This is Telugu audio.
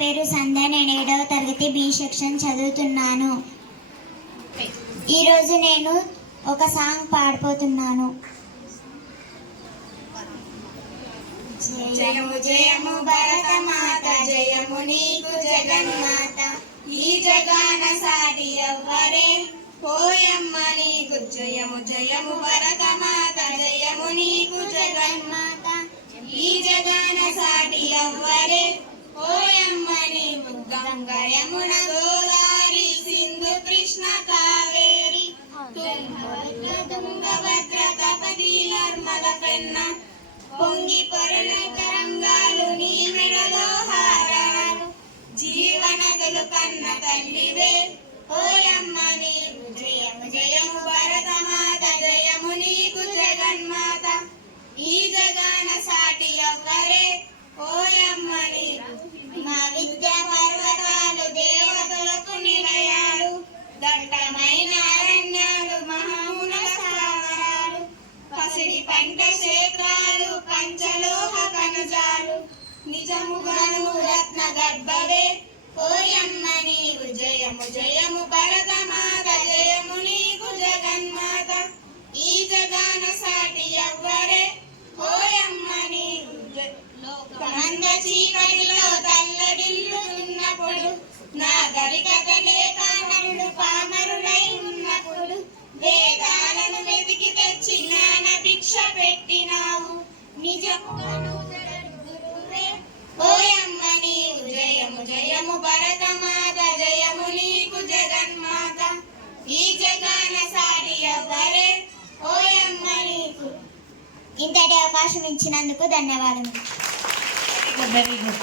పేరు సంధ్య. నేను ఏడవ తరగతి బి సెక్షన్ చదువుతున్నాను. ఈరోజు నేను ఒక సాంగ్ పాడిపోతున్నాను జయము జయము భరతమాత జయము నీకు జగన్మాత. ఈ జగాన సాటి ఎవ్వరే? పోయమ్మ నీకు జయము జయము భరతమాత జయము నీకు జగన్మాత. ఈ జగాన సాటి ఎవ్వరే? గంగ యమున గోదావరి సింధు కృష్ణ కావేరి. తుంగభద్ర తుంగభద్ర తపది నర్మద పెన్న నిజముగాను రత్న గర్భవే పోయమ్మ నీవు జయము జయము భరతమాత జయము నీకు జగన్మాత. ఈ జగాన సాటి ఎవ్వరే. ఓయమ్మ నీవు జ- లోకమంద చీకటిలో తల్లడిల్లుతున్నప్పుడు నాగరికతలే కామరుడు పామరుడై ఉన్నప్పుడు వేదాలను వెతికి తెచ్చి జ్ఞాన భిక్ష పెట్టినావు. నిజముగాను జగద్గురువే. ఓయమ్మ నీవు జయము జయము భరతమాత జయము నీకు జగన్మాత. ఈ జగాన సారి ఎవరే ఓయమ్మ నీకు. ఇంతటి అవకాశం ఇచ్చినందుకు ధన్యవాదములు. Very good